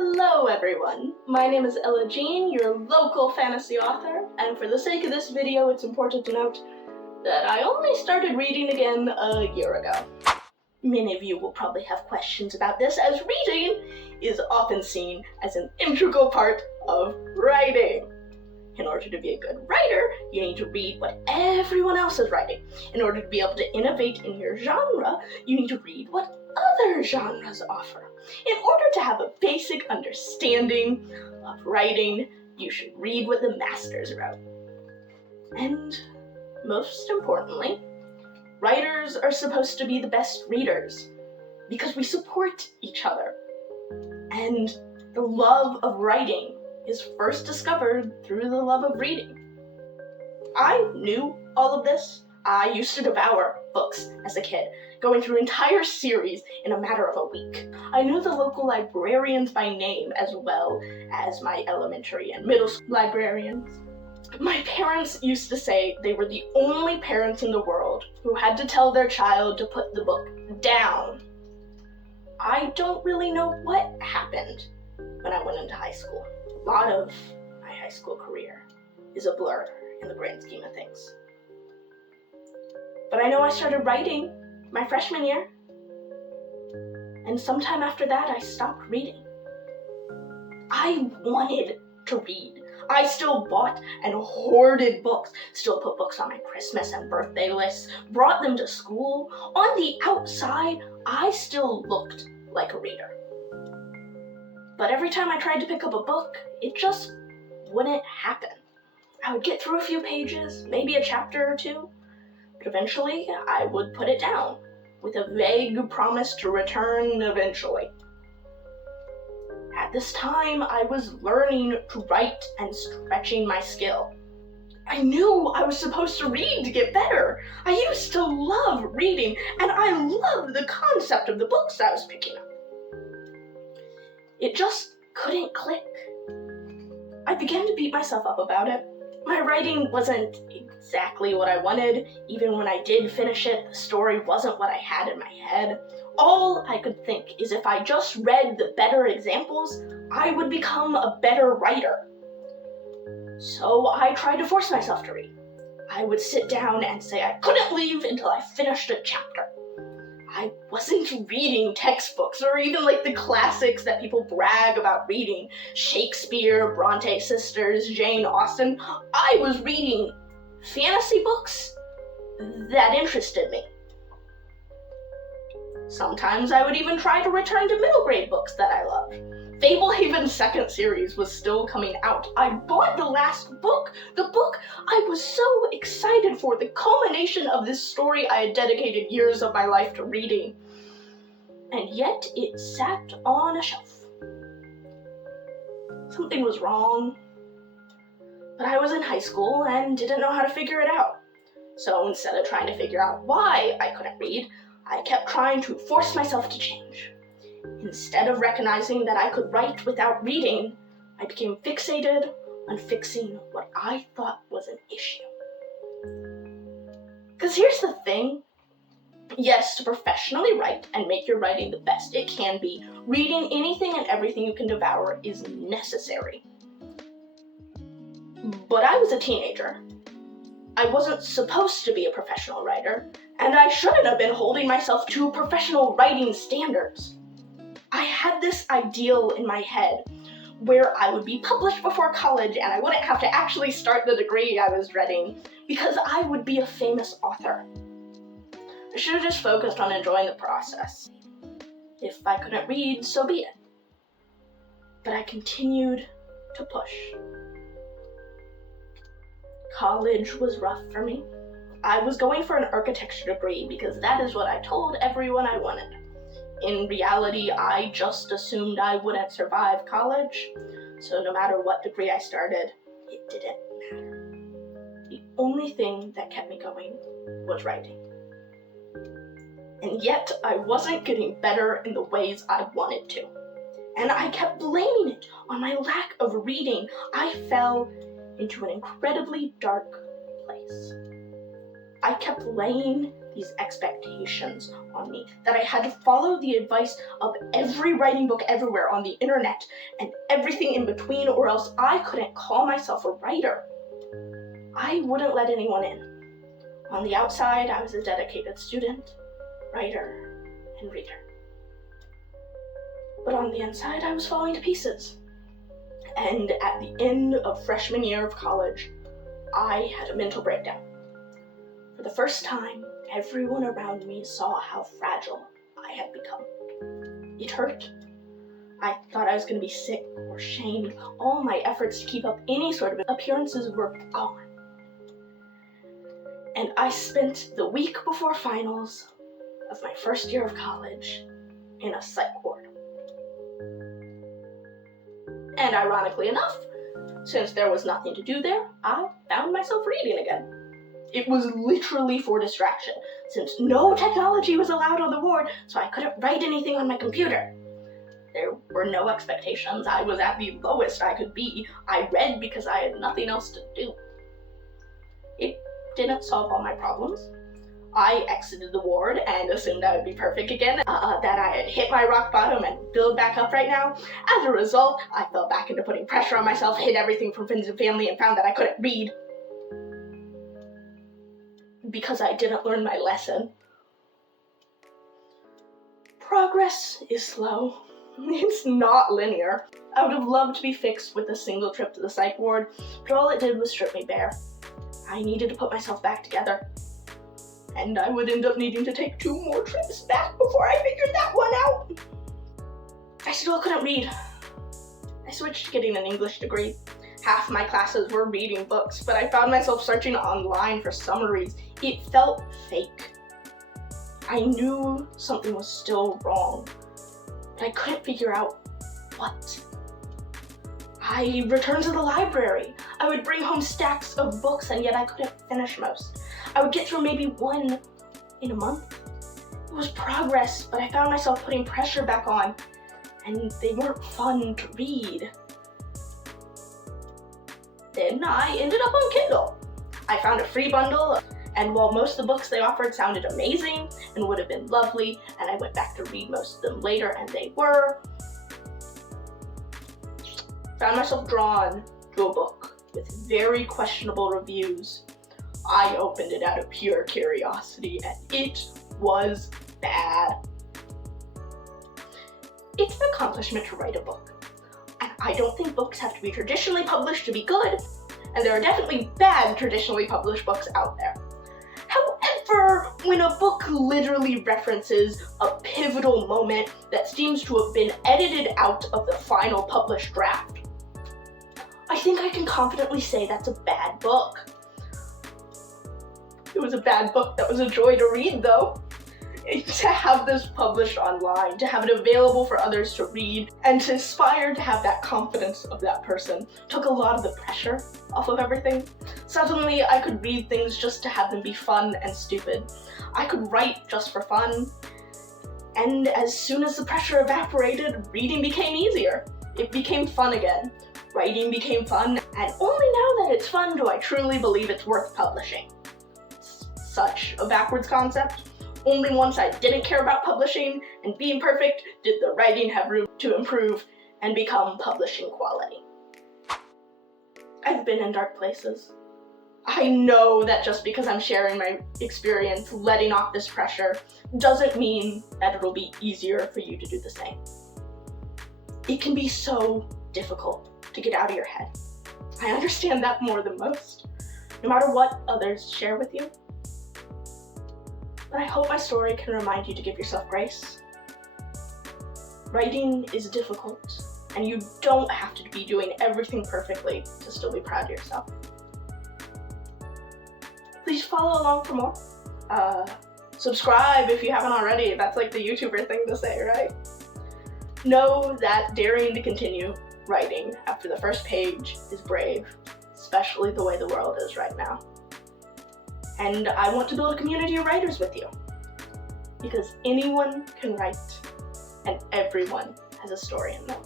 Hello everyone, my name is Ella Jean, your local fantasy author, and for the sake of this video it's important to note that I only started reading again a year ago. Many of you will probably have questions about this, as reading is often seen as an integral part of writing. In order to be a good writer, you need to read what everyone else is writing. In order to be able to innovate in your genre, you need to read what other genres offer. In order to have a basic understanding of writing, you should read what the masters wrote. And most importantly, writers are supposed to be the best readers because we support each other. And the love of writing is first discovered through the love of reading. I knew all of this. I used to devour books as a kid, going through entire series in a matter of a week. I knew the local librarians by name as well as my elementary and middle school librarians. My parents used to say they were the only parents in the world who had to tell their child to put the book down. I don't really know what happened when I went into high school. A lot of my high school career is a blur in the grand scheme of things. But I know I started writing my freshman year, and sometime after that I stopped reading. I wanted to read. I still bought and hoarded books, still put books on my Christmas and birthday lists, brought them to school. On the outside, I still looked like a reader. But every time I tried to pick up a book, it just wouldn't happen. I would get through a few pages, maybe a chapter or two, but eventually I would put it down with a vague promise to return eventually. At this time, I was learning to write and stretching my skill. I knew I was supposed to read to get better. I used to love reading, and I loved the concept of the books I was picking up. It just couldn't click. I began to beat myself up about it. My writing wasn't exactly what I wanted. Even when I did finish it, the story wasn't what I had in my head. All I could think is if I just read the better examples, I would become a better writer. So I tried to force myself to read. I would sit down and say I couldn't leave until I finished a chapter. I wasn't reading textbooks or even like the classics that people brag about reading. Shakespeare, Bronte sisters, Jane Austen. I was reading fantasy books that interested me. Sometimes I would even try to return to middle grade books that I loved. Fablehaven's second series was still coming out. I bought the last book, the book I was so excited for, the culmination of this story I had dedicated years of my life to reading. And yet it sat on a shelf. Something was wrong. But I was in high school and didn't know how to figure it out. So instead of trying to figure out why I couldn't read, I kept trying to force myself to change. Instead of recognizing that I could write without reading, I became fixated on fixing what I thought was an issue. Because here's the thing. Yes, to professionally write and make your writing the best it can be, reading anything and everything you can devour is necessary. But I was a teenager. I wasn't supposed to be a professional writer, and I shouldn't have been holding myself to professional writing standards. I had this ideal in my head where I would be published before college and I wouldn't have to actually start the degree I was dreading because I would be a famous author. I should have just focused on enjoying the process. If I couldn't read, so be it. But I continued to push. College was rough for me. I was going for an architecture degree because that is what I told everyone I wanted. In reality, I just assumed I wouldn't survive college, so no matter what degree I started, it didn't matter. The only thing that kept me going was writing. And yet, I wasn't getting better in the ways I wanted to. And I kept blaming it on my lack of reading. I fell into an incredibly dark place. I kept laying these expectations on me, that I had to follow the advice of every writing book everywhere on the internet and everything in between, or else I couldn't call myself a writer. I wouldn't let anyone in. On the outside, I was a dedicated student, writer, and reader. But on the inside, I was falling to pieces. And at the end of freshman year of college, I had a mental breakdown. For the first time, everyone around me saw how fragile I had become. It hurt. I thought I was going to be sick or shamed. All my efforts to keep up any sort of appearances were gone. And I spent the week before finals of my first year of college in a psych ward. And ironically enough, since there was nothing to do there, I found myself reading again. It was literally for distraction, since no technology was allowed on the ward, so I couldn't write anything on my computer. There were no expectations. I was at the lowest I could be. I read because I had nothing else to do. It didn't solve all my problems. I exited the ward and assumed I would be perfect again, that I had hit my rock bottom and build back up right now. As a result, I fell back into putting pressure on myself, hid everything from friends and family, and found that I couldn't read. Because I didn't learn my lesson. Progress is slow. It's not linear. I would have loved to be fixed with a single trip to the psych ward, but all it did was strip me bare. I needed to put myself back together. And I would end up needing to take 2 more trips back before I figured that one out. I still couldn't read. I switched to getting an English degree. Half my classes were reading books, but I found myself searching online for summaries. It felt fake. I knew something was still wrong, but I couldn't figure out what. I returned to the library. I would bring home stacks of books, and yet I couldn't finish most. I would get through maybe one in a month. It was progress, but I found myself putting pressure back on, and they weren't fun to read. Then I ended up on Kindle. I found a free bundle, and while most of the books they offered sounded amazing and would have been lovely, and I went back to read most of them later, and they were, found myself drawn to a book with very questionable reviews. I opened it out of pure curiosity, and it was bad. It's an accomplishment to write a book. And I don't think books have to be traditionally published to be good, and there are definitely bad traditionally published books out there. However, when a book literally references a pivotal moment that seems to have been edited out of the final published draft, I think I can confidently say that's a bad book. It was a bad book that was a joy to read, though. To have this published online, to have it available for others to read, and to aspire to have that confidence of that person took a lot of the pressure off of everything. Suddenly, I could read things just to have them be fun and stupid. I could write just for fun. And as soon as the pressure evaporated, reading became easier. It became fun again. Writing became fun, and only now that it's fun do I truly believe it's worth publishing. It's such a backwards concept. Only once I didn't care about publishing and being perfect did the writing have room to improve and become publishing quality. I've been in dark places. I know that just because I'm sharing my experience, letting off this pressure, doesn't mean that it'll be easier for you to do the same. It can be so difficult to get out of your head. I understand that more than most, no matter what others share with you. But I hope my story can remind you to give yourself grace. Writing is difficult, and you don't have to be doing everything perfectly to still be proud of yourself. Please follow along for more. Subscribe if you haven't already. That's like the YouTuber thing to say, right? Know that daring to continue writing after the first page is brave, especially the way the world is right now. And I want to build a community of writers with you, because anyone can write, and everyone has a story in them.